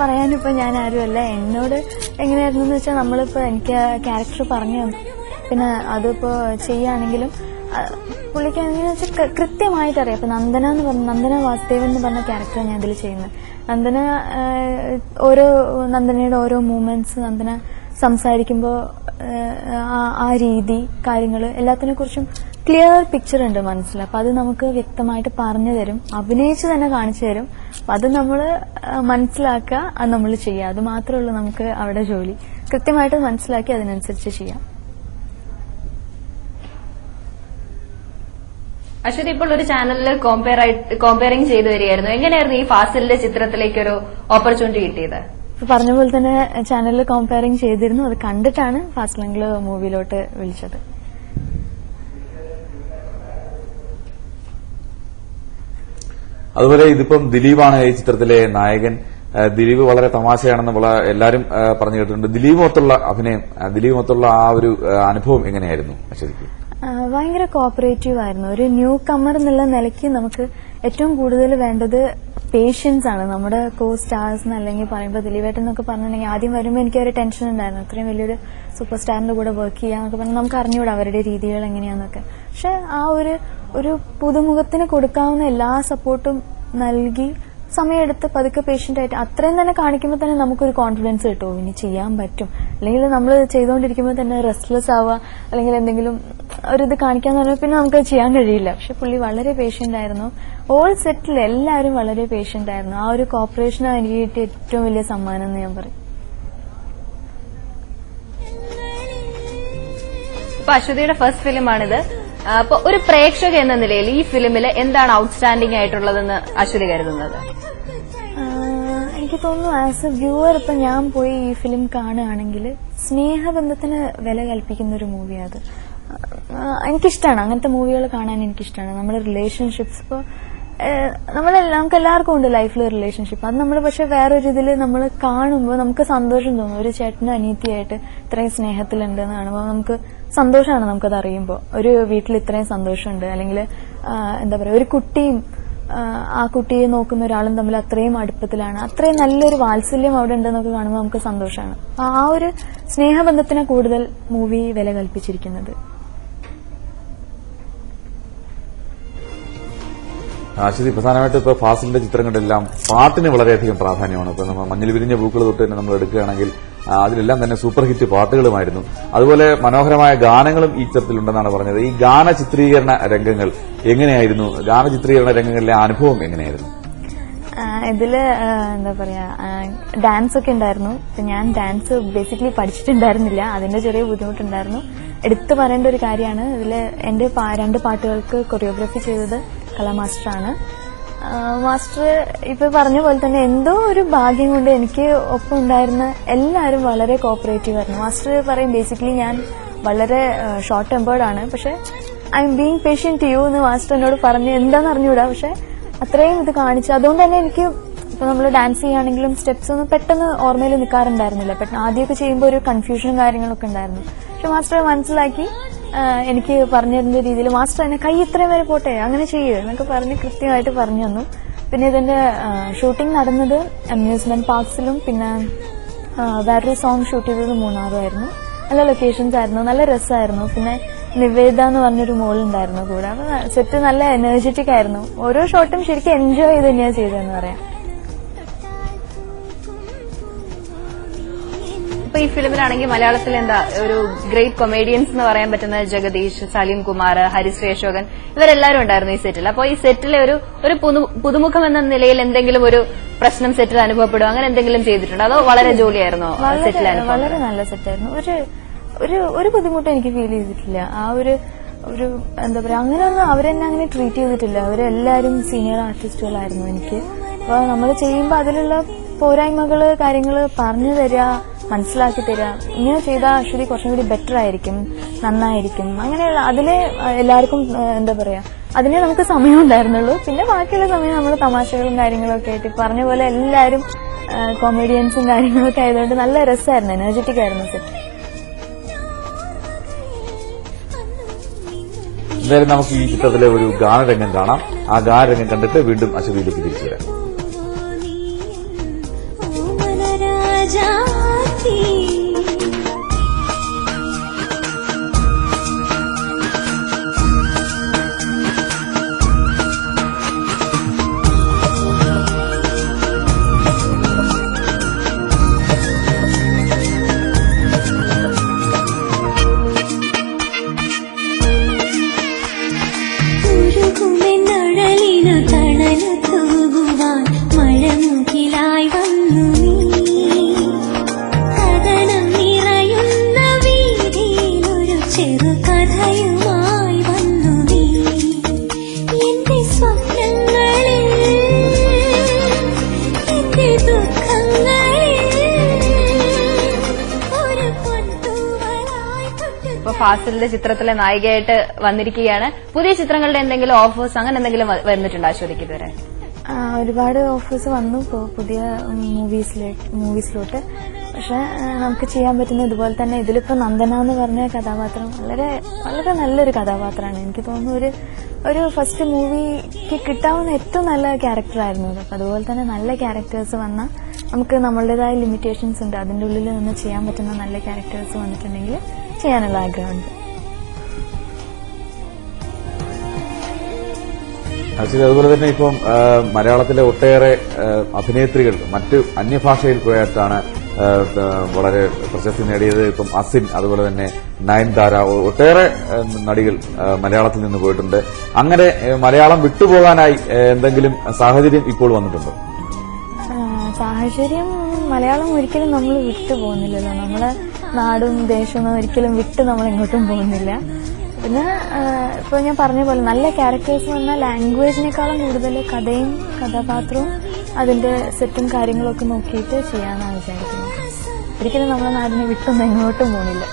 പറയാനിപ്പോ ഞാൻ ആരുമല്ല. എന്നോട് എങ്ങനെയായിരുന്നു വെച്ചാൽ നമ്മളിപ്പോ എനിക്ക് ക്യാരക്ടർ പറഞ്ഞു പിന്നെ അതിപ്പോ ചെയ്യാണെങ്കിലും പുള്ളിക്ക് എങ്ങനെയാ വെച്ചാൽ കൃത്യമായിട്ട് അറിയാം. ഇപ്പൊ നന്ദന വാസുദേവൻ എന്ന് പറഞ്ഞ ക്യാരക്ടർ ഞാൻ ഇതിൽ ചെയ്യുന്നത്. നന്ദനയുടെ ഓരോ മൂവ്മെന്റ്സ്, നന്ദന സംസാരിക്കുമ്പോ ആ രീതി, കാര്യങ്ങള് എല്ലാത്തിനെ കുറിച്ചും ക്ലിയർ പിക്ചർ ഉണ്ട് മനസ്സിൽ. അപ്പൊ അത് നമുക്ക് വ്യക്തമായിട്ട് പറഞ്ഞു തരും, അഭിനയിച്ച് തന്നെ കാണിച്ചു തരും. അപ്പൊ അത് നമ്മൾ മനസ്സിലാക്കുക, അത് നമ്മൾ ചെയ്യുക. അത് മാത്രമേ ഉള്ളൂ നമുക്ക് അവിടെ ജോലി. കൃത്യമായിട്ട് മനസ്സിലാക്കി അതിനനുസരിച്ച് ചെയ്യാം. അശ്വതി ഇപ്പോൾ ഒരു ചാനലിൽ കോമ്പയറിംഗ് ചെയ്തു വരികയായിരുന്നു. എങ്ങനെയായിരുന്നു ഈ ഫാസിലിന്റെ ചിത്രത്തിലേക്ക് ഒരു ഓപ്പർച്യൂണിറ്റി കിട്ടിയത്? പറഞ്ഞ പോലെ തന്നെ ചാനലിൽ കോമ്പയറിംഗ് ചെയ്തിരുന്നു. അത് കണ്ടിട്ടാണ് ഫാസിലെങ്കിൽ മൂവിയിലോട്ട് വിളിച്ചത്. അതുപോലെ ഇതിപ്പം ദിലീപാണ് ഈ ചിത്രത്തിലെ നായകൻ. ദിലീപ് വളരെ തമാശയാണെന്ന് എല്ലാവരും പറഞ്ഞു കേട്ടിട്ടുണ്ട്. ദിലീപൊത്തുള്ള അഭിനയം, ദിലീപൊത്തുള്ള ആ ഒരു അനുഭവം എങ്ങനെയായിരുന്നു ശരിക്കും? ഭയങ്കര കോപ്പറേറ്റീവ് ആയിരുന്നു. ഒരു ന്യൂ കമ്മർ എന്നുള്ള നിലയ്ക്ക് നമുക്ക് ഏറ്റവും കൂടുതൽ വേണ്ടത് പേഷ്യൻസ് ആണ്. നമ്മുടെ കോ സ്റ്റാർസ് അല്ലെങ്കിൽ പറയുമ്പോൾ ദിലീപേട്ടൻ എന്നൊക്കെ പറഞ്ഞിട്ടുണ്ടെങ്കിൽ ആദ്യം വരുമ്പോൾ എനിക്ക് ഒരു ടെൻഷൻ ഉണ്ടായിരുന്നു. അത്രയും വലിയൊരു സൂപ്പർ സ്റ്റാറിന്റെ കൂടെ വർക്ക് ചെയ്യാന്നൊക്കെ പറഞ്ഞാൽ നമുക്ക് അറിഞ്ഞുകൂടാ അവരുടെ രീതികൾ എങ്ങനെയാന്നൊക്കെ. പക്ഷെ ആ ഒരു പുതുമുഖത്തിന് കൊടുക്കാവുന്ന എല്ലാ സപ്പോർട്ടും നൽകി സമയമെടുത്ത് പതുക്കെ പേഷ്യന്റ് ആയിട്ട് അത്രയും തന്നെ കാണിക്കുമ്പോൾ തന്നെ നമുക്കൊരു കോൺഫിഡൻസ് കിട്ടും, ഇനി ചെയ്യാൻ പറ്റും. അല്ലെങ്കിൽ നമ്മൾ ചെയ്തുകൊണ്ടിരിക്കുമ്പോൾ തന്നെ റെസ്റ്റ്ലെസ് ആവുക, അല്ലെങ്കിൽ എന്തെങ്കിലും ഒരിത് കാണിക്കാന്ന് പറഞ്ഞാൽ പിന്നെ നമുക്ക് ചെയ്യാൻ കഴിയില്ല. പക്ഷെ പുള്ളി വളരെ പേഷ്യന്റ് ആയിരുന്നു. ഓൾ സെറ്റിൽ എല്ലാവരും വളരെ പേഷ്യന്റ് ആയിരുന്നു. ആ ഒരു കോപ്പറേഷനാണ് എനിക്ക് കിട്ടിയ ഏറ്റവും വലിയ സമ്മാനം എന്ന് ഞാൻ പറയും. ഇപ്പൊ അശ്വതിയുടെ ഫസ്റ്റ് ഫിലിമാണിത്. അപ്പൊ ഒരു പ്രേക്ഷക എന്ന നിലയിൽ ഈ ഫിലിമിൽ എന്താണ് ഔട്ട്സ്റ്റാൻഡിംഗ് ആയിട്ടുള്ളതെന്ന് അശ്വതി കരുതുന്നത്? എനിക്ക് തോന്നുന്നു ആസ് എ വ്യൂവർ ഇപ്പൊ ഞാൻ പോയി ഈ ഫിലിം കാണുകയാണെങ്കിൽ സ്നേഹബന്ധത്തിന് വില കൽപ്പിക്കുന്ന ഒരു മൂവിയാണ്. എനിക്കിഷ്ടമാണ് അങ്ങനത്തെ മൂവികൾ കാണാൻ. എനിക്കിഷ്ടമാണ് നമ്മുടെ റിലേഷൻഷിപ്സ്. ഇപ്പൊ നമുക്ക് എല്ലാവർക്കും ഉണ്ട് ലൈഫിൽ റിലേഷൻഷിപ്പ്. അത് നമ്മൾ പക്ഷെ വേറൊരു ഇതിൽ നമ്മൾ കാണുമ്പോൾ നമുക്ക് സന്തോഷം തോന്നും. ഒരു ചേട്ടനും അനീതിയായിട്ട് ഇത്രയും സ്നേഹത്തിലുണ്ട് എന്ന് കാണുമ്പോൾ നമുക്ക് സന്തോഷമാണ്. നമുക്കത് അറിയുമ്പോൾ ഒരു വീട്ടിൽ ഇത്രയും സന്തോഷമുണ്ട്, അല്ലെങ്കിൽ എന്താ പറയാ, ഒരു കുട്ടിയും ആ കുട്ടിയെ നോക്കുന്ന ഒരാളും തമ്മിൽ അത്രയും അടുപ്പത്തിലാണ്, അത്രയും നല്ലൊരു വാത്സല്യം അവിടെ ഉണ്ടെന്നൊക്കെ കാണുമ്പോൾ നമുക്ക് സന്തോഷമാണ്. ആ ഒരു സ്നേഹബന്ധത്തിനെ കൂടുതൽ മൂവി വില കൽപ്പിച്ചിരിക്കുന്നത്. അശ്വതി, പ്രധാനമായിട്ട് ഇപ്പൊ ഫാസിലിന്റെ ചിത്രങ്ങളിലെല്ലാം പാട്ടിന് വളരെയധികം പ്രാധാന്യമാണ്. ഇപ്പൊ നമ്മൾ മഞ്ഞിൽ വിരിഞ്ഞ പൂക്കൾ തൊട്ട് തന്നെ നമ്മൾ എടുക്കുകയാണെങ്കിൽ അതിലെല്ലാം തന്നെ സൂപ്പർ ഹിറ്റ് പാട്ടുകളുമായിരുന്നു. അതുപോലെ മനോഹരമായ ഗാനങ്ങളും ഈ ചിത്രത്തിലുണ്ടെന്നാണ് പറഞ്ഞത്. ഈ ഗാന ചിത്രീകരണ രംഗങ്ങൾ എങ്ങനെയായിരുന്നു? ഗാന ചിത്രീകരണ രംഗങ്ങളിലെ അനുഭവം എങ്ങനെയായിരുന്നു? ഇതില് എന്താ പറയാ, ഡാൻസ് ഒക്കെ ഉണ്ടായിരുന്നു. ഞാൻ ഡാൻസ് ബേസിക്കലി പഠിച്ചിട്ടുണ്ടായിരുന്നില്ല, അതിന്റെ ചെറിയ ബുദ്ധിമുട്ടുണ്ടായിരുന്നു. എടുത്തു പറയേണ്ട ഒരു കാര്യമാണ്, ഇതില് എന്റെ 2 പാട്ടുകൾക്ക് കൊറിയോഗ്രാഫി ചെയ്തത് കലാ മാസ്റ്ററാണ്. മാസ്റ്റർ ഇപ്പൊ പറഞ്ഞ പോലെ തന്നെ എന്തോ ഒരു ഭാഗ്യം കൊണ്ട് എനിക്ക് ഒപ്പം ഉണ്ടായിരുന്ന എല്ലാവരും വളരെ കോപ്പറേറ്റീവ് ആയിരുന്നു. മാസ്റ്റർ പറയും ബേസിക്കലി ഞാൻ വളരെ ഷോർട്ട് ടെമ്പേർഡ് ആണ്, പക്ഷെ I am being patient to you എന്ന് മാസ്റ്റർ എന്നോട് പറഞ്ഞ് എന്താണെന്ന് അറിഞ്ഞുകൂടാ, പക്ഷെ അത്രയും ഇത് കാണിച്ചു. അതുകൊണ്ട് തന്നെ എനിക്ക് ഇപ്പൊ നമ്മൾ ഡാൻസ് ചെയ്യുകയാണെങ്കിലും സ്റ്റെപ്സ് ഒന്നും പെട്ടെന്ന് ഓർമ്മയിൽ നിൽക്കാറുണ്ടായിരുന്നില്ല. പെട്ടെന്ന് ആദ്യമൊക്കെ ചെയ്യുമ്പോൾ ഒരു കൺഫ്യൂഷനും കാര്യങ്ങളൊക്കെ ഉണ്ടായിരുന്നു. പക്ഷെ മാസ്റ്റർ മനസ്സിലാക്കി എനിക്ക് പറഞ്ഞിരുന്ന രീതിയിൽ മാസ്റ്റർ എന്നെ കൈ ഇത്രയും വരെ പോട്ടെ, അങ്ങനെ ചെയ്യുക എന്നൊക്കെ പറഞ്ഞ് കൃത്യമായിട്ട് പറഞ്ഞു തന്നു. പിന്നെ ഇതിന്റെ ഷൂട്ടിംഗ് നടന്നത് അമ്യൂസ്മെന്റ് പാർക്സിലും പിന്നെ വേറൊരു സോങ് ഷൂട്ട് ചെയ്തത് മൂന്നാറുമായിരുന്നു. നല്ല ലൊക്കേഷൻസ് ആയിരുന്നു, നല്ല രസമായിരുന്നു. പിന്നെ നിവേദ എന്ന് പറഞ്ഞൊരു മോളുണ്ടായിരുന്നു കൂടെ. അപ്പൊ സെറ്റ് നല്ല എനർജറ്റിക് ആയിരുന്നു. ഓരോ ഷോട്ടും ശരിക്കും എൻജോയ് ചെയ്ത് തന്നെയാണ് ചെയ്തതെന്ന് പറയാം. ഇപ്പൊ ഈ ഫിലിമിലാണെങ്കിൽ മലയാളത്തിൽ എന്താ ഒരു ഗ്രേറ്റ് കൊമേഡിയൻസ് എന്ന് പറയാൻ പറ്റുന്ന ജഗദീഷ്, സലീം കുമാർ, ഹരിശ്രീ അശോകൻ, ഇവരെല്ലാവരും ഉണ്ടായിരുന്നു ഈ സെറ്റിൽ. അപ്പൊ ഈ സെറ്റിലെ ഒരു പുതുമുഖം എന്ന നിലയിൽ എന്തെങ്കിലും ഒരു പ്രശ്നം സെറ്റിൽ അനുഭവപ്പെടുമോ, അങ്ങനെ എന്തെങ്കിലും ചെയ്തിട്ടുണ്ടോ? അതോ വളരെ ജോലിയായിരുന്നോ സെറ്റിൽ? വളരെ നല്ല സെറ്റായിരുന്നു. ഒരു ബുദ്ധിമുട്ടും എനിക്ക് ഫീൽ ചെയ്തിട്ടില്ല. ആ ഒരു എന്താ പറയാ, അങ്ങനെയൊന്നും അവരെന്നെ അങ്ങനെ ട്രീറ്റ് ചെയ്തിട്ടില്ല. അവരെല്ലാരും സീനിയർ ആർട്ടിസ്റ്റുകളായിരുന്നു എനിക്ക്. അപ്പൊ നമ്മൾ ചെയ്യുമ്പോൾ അതിലുള്ള പോരായ്മകള് കാര്യങ്ങള് പറഞ്ഞു തരിക, മനസ്സിലാക്കി തരിക. ഇങ്ങനെ ചെയ്താൽ അശ്വതി കുറച്ചും കൂടി ബെറ്റർ ആയിരിക്കും, നന്നായിരിക്കും, അങ്ങനെയുള്ള അതിലെ എല്ലാവർക്കും എന്താ പറയാ, അതിനെ നമുക്ക് സമയം ഉണ്ടായിരുന്നുള്ളൂ. പിന്നെ ബാക്കിയുള്ള സമയം നമ്മൾ തമാശകളും കാര്യങ്ങളും ഒക്കെ ആയിട്ട് പറഞ്ഞ പോലെ എല്ലാവരും കോമഡിയൻസും കാര്യങ്ങളൊക്കെ ആയതുകൊണ്ട് നല്ല രസമായിരുന്നു, എനർജറ്റിക് ആയിരുന്നു സെറ്റ്. എന്തായാലും നമുക്ക് ഈ ചിത്രത്തിലെ ഒരു ഗാനരംഗം കാണാം. ആ ഗാനരംഗം കണ്ടിട്ട് വീണ്ടും അശ്വതിയിലേക്ക് തിരിച്ചു വരാം. രാജാത്തി ഉരുകുമെന്നഴലിനു തണലു തൂകുവാൻ മഴമുകിലായി വന്നു നീ കഥനം നിറയുന്ന വീതിയിലൊരു ചെറുകഥയുമായി വന്നു നീ എന്റെ സ്വപ്നങ്ങളിൽ എന്റെ ദുഃഖങ്ങളിൽ ഒരു പൊൻതൂവലായി തൊട്ടു ഇപ്പൊ ഫാസിലിന്റെ ചിത്രത്തിലെ നായികയായിട്ട് വന്നിരിക്കുകയാണ്. പുതിയ ചിത്രങ്ങളുടെ എന്തെങ്കിലും ഓഫേഴ്സ് അങ്ങനെ എന്തെങ്കിലും വന്നിട്ടുണ്ടോ അശ്വതിക്ക് ഇതുവരെ? ഒരുപാട് ഓഫേഴ്സ് വന്നു പുതിയ മൂവീസിലോട്ട്. പക്ഷെ നമുക്ക് ചെയ്യാൻ പറ്റുന്ന ഇതുപോലെ തന്നെ ഇതിലിപ്പോ നന്ദന എന്ന് പറഞ്ഞ കഥാപാത്രം വളരെ വളരെ നല്ലൊരു കഥാപാത്രമാണ്. എനിക്ക് തോന്നുന്നു ഒരു ഫസ്റ്റ് മൂവിക്ക് കിട്ടാവുന്ന ഏറ്റവും നല്ല ക്യാരക്ടറായിരുന്നു അത്. അപ്പൊ അതുപോലെ തന്നെ നല്ല ക്യാരക്ടേഴ്സ് വന്നാൽ നമുക്ക് നമ്മളുടേതായ ലിമിറ്റേഷൻസ് ഉണ്ട്. അതിന്റെ ഉള്ളിൽ നിന്ന് ചെയ്യാൻ പറ്റുന്ന നല്ല ക്യാരക്ടേഴ്സ് വന്നിട്ടുണ്ടെങ്കിൽ ചെയ്യാനുള്ള ആഗ്രഹമുണ്ട്. ആക്ച്വലി അതുപോലെ തന്നെ ഇപ്പം മലയാളത്തിലെ ഒട്ടേറെ അഭിനേത്രികൾ മറ്റ് അന്യഭാഷയിൽ പോയിട്ടാണ് വളരെ പ്രശസ്തി നേടിയത്. ഇപ്പം അസിൻ, അതുപോലെ തന്നെ നയൻതാര, ഒട്ടേറെ നടികൾ മലയാളത്തിൽ നിന്ന് പോയിട്ടുണ്ട്. അങ്ങനെ മലയാളം വിട്ടുപോകാനായി എന്തെങ്കിലും സാഹചര്യം ഇപ്പോൾ വന്നിട്ടുണ്ടോ? സാഹചര്യം മലയാളം ഒരിക്കലും നമ്മൾ വിട്ടു പോകുന്നില്ലല്ലോ. നമ്മളെ നാടും ദേശവും ഒരിക്കലും വിട്ട് നമ്മൾ എങ്ങോട്ടും പോകുന്നില്ല. പിന്നെ ഇപ്പൊ ഞാൻ പറഞ്ഞ പോലെ നല്ല ക്യാരക്ടേഴ്സ് വന്നാൽ ലാംഗ്വേജിനേക്കാളും കൂടുതൽ കഥയും കഥാപാത്രവും അതിന്റെ സെറ്റും കാര്യങ്ങളൊക്കെ നോക്കിയിട്ട് ചെയ്യാനാണ് വിചാരിക്കുന്നത്. ഒരിക്കലും നമ്മളെ നാടിനെ വിട്ടൊന്നും എങ്ങോട്ടും പോകുന്നില്ല.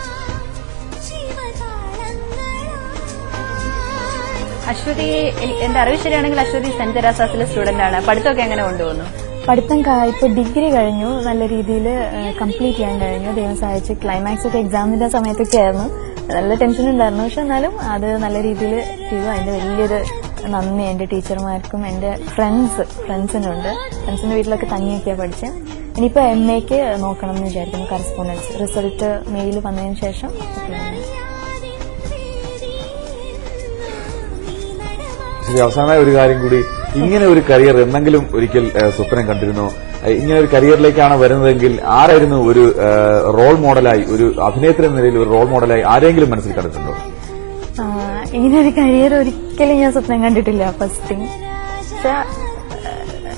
അശ്വതി, എന്റെ അറിവ് ശരിയാണെങ്കിൽ അശ്വതി സെന്റ് തെരേസാസിലെ സ്റ്റുഡന്റ് ആണ്. പഠിത്തമൊക്കെ എങ്ങനെ കൊണ്ടുപോകുന്നു? പഠിത്തം ഇപ്പൊ ഡിഗ്രി കഴിഞ്ഞു, നല്ല രീതിയിൽ കംപ്ലീറ്റ് ചെയ്യാൻ കഴിഞ്ഞു. ദൈവം സഹായിച്ച് ക്ലൈമാക്സ് ഒക്കെ എക്സാമിന്റെ സമയത്തൊക്കെ ആയിരുന്നു, നല്ല ടെൻഷൻ ഉണ്ടായിരുന്നു. പക്ഷെ എന്നാലും അത് നല്ല രീതിയിൽ ചെയ്തു. അതിന്റെ വലിയൊരു നന്ദി എന്റെ ടീച്ചർമാർക്കും എന്റെ ഫ്രണ്ട്സിനുണ്ട്. ഫ്രണ്ട്സിന്റെ വീട്ടിലൊക്കെ തങ്ങിയൊക്കെയാണ് പഠിച്ചത്. ഇനിയിപ്പോ MA നോക്കണം എന്ന് വിചാരിക്കുന്നു, കറസ്പോണ്ടൻസ്. റിസൾട്ട് മെയിൽ വന്നതിന് ശേഷം അവസാനമായ ഒരു കാര്യം കൂടി, ഇങ്ങനെ ഒരു കരിയർ എന്തെങ്കിലും ഒരിക്കൽ സ്വപ്നം കണ്ടിരുന്നോ? ഇങ്ങനെ ഒരു കരിയറിലേക്കാണ് വരുന്നതെങ്കിൽ ആരായിരുന്നു ഒരു റോൾ മോഡലായി, ഒരു അഭിനേത്രി എന്ന നിലയിൽ ഒരു റോൾ മോഡലായി ആരെങ്കിലും മനസ്സിൽ കണ്ടിട്ടുണ്ടോ? ഇങ്ങനെ ഒരു കരിയർ ഒരിക്കലും ഞാൻ സ്വപ്നം കണ്ടിട്ടില്ല. First thing. പക്ഷെ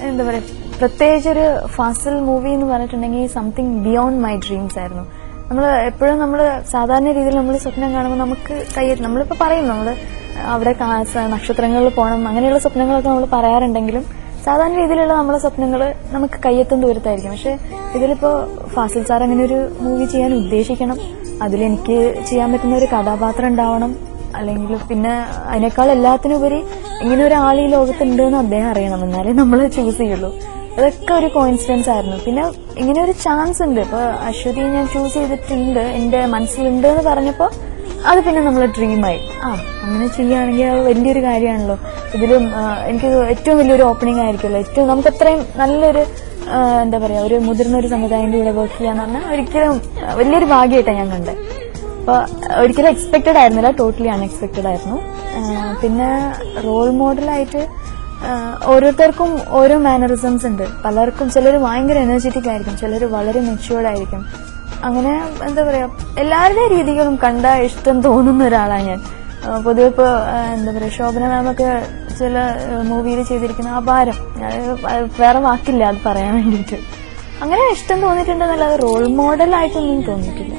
എന്താ പറയാ, പ്രത്യേകിച്ച് ഒരു ഫാസിൽ മൂവി എന്ന് പറഞ്ഞിട്ടുണ്ടെങ്കിൽ സംതിങ് ബിയോണ്ട് മൈ ഡ്രീംസ് ആയിരുന്നു. എപ്പോഴും നമ്മൾ സാധാരണ രീതിയിൽ നമ്മൾ സ്വപ്നം കാണുമ്പോൾ നമുക്ക് നമ്മളിപ്പോ പറയും നമ്മൾ അവിടെ നക്ഷത്രങ്ങളിൽ പോകണം, അങ്ങനെയുള്ള സ്വപ്നങ്ങളൊക്കെ നമ്മൾ പറയാറുണ്ടെങ്കിലും സാധാരണ രീതിയിലുള്ള നമ്മളെ സ്വപ്നങ്ങൾ നമുക്ക് കയ്യെത്തും ദൂരത്തായിരിക്കും. പക്ഷെ ഇതിലിപ്പോ ഫാസിൽ സാർ അങ്ങനെ ഒരു മൂവി ചെയ്യാൻ ഉദ്ദേശിക്കണം, അതിലെനിക്ക് ചെയ്യാൻ പറ്റുന്ന ഒരു കഥാപാത്രം ഉണ്ടാവണം, അല്ലെങ്കിൽ പിന്നെ അതിനേക്കാൾ എല്ലാത്തിനുപരി ഇങ്ങനെ ഒരാൾ ഈ ലോകത്തുണ്ട് എന്ന് അദ്ദേഹം അറിയണം, എന്നാലേ നമ്മൾ ചൂസ് ചെയ്യുള്ളൂ. അതൊക്കെ ഒരു കോയിൻസിഡൻസ് ആയിരുന്നു. പിന്നെ ഇങ്ങനെ ഒരു ചാൻസ് ഉണ്ട്, ഇപ്പൊ അശ്വതി ഞാൻ ചൂസ് ചെയ്തിട്ടുണ്ട്, എന്റെ മനസ്സിലുണ്ട് എന്ന് പറഞ്ഞപ്പോ അത് പിന്നെ നമ്മളെ ഡ്രീമായി. അങ്ങനെ ചെയ്യുകയാണെങ്കിൽ അത് വലിയൊരു കാര്യമാണല്ലോ. ഇതിലും എനിക്ക് ഏറ്റവും വലിയൊരു ഓപ്പണിംഗ് ആയിരിക്കുമല്ലോ. നമുക്ക് അത്രയും നല്ലൊരു എന്താ പറയാ, ഒരു മുതിർന്ന ഒരു സംവിധായകന്റെ കൂടെ വർക്ക് ചെയ്യാന്ന് പറഞ്ഞാൽ ഒരിക്കലും വലിയൊരു ഭാഗ്യമായിട്ടാണ് ഞാൻ കണ്ടത്. അപ്പൊ ഒരിക്കലും എക്സ്പെക്ടഡ് ആയിരുന്നില്ല, ടോട്ടലി അൺഎക്സ്പെക്ടഡ് ആയിരുന്നു. പിന്നെ റോൾ മോഡലായിട്ട് ഓരോരുത്തർക്കും ഓരോ മാനറിസംസ് ഉണ്ട്. പലർക്കും ചിലർ ഭയങ്കര എനർജറ്റിക് ആയിരിക്കും, ചിലർ വളരെ മെച്യൂർഡ് ആയിരിക്കും. അങ്ങനെ എന്താ പറയാ, എല്ലാവരുടെയും രീതികളും കണ്ട ഇഷ്ടം തോന്നുന്ന ഒരാളാണ് ഞാൻ. പൊതുവെ ഇപ്പൊ എന്താ പറയാ, ശോഭന മാമൊക്കെ ചില മൂവിയിൽ ചെയ്തിരിക്കുന്ന അപാരം, വേറെ വാക്കില്ല അത് പറയാൻ വേണ്ടിയിട്ട്. അങ്ങനെ ഇഷ്ടം തോന്നിയിട്ടുണ്ടെന്നല്ലാതെ റോൾ മോഡലായിട്ടൊന്നും തോന്നിയിട്ടില്ല.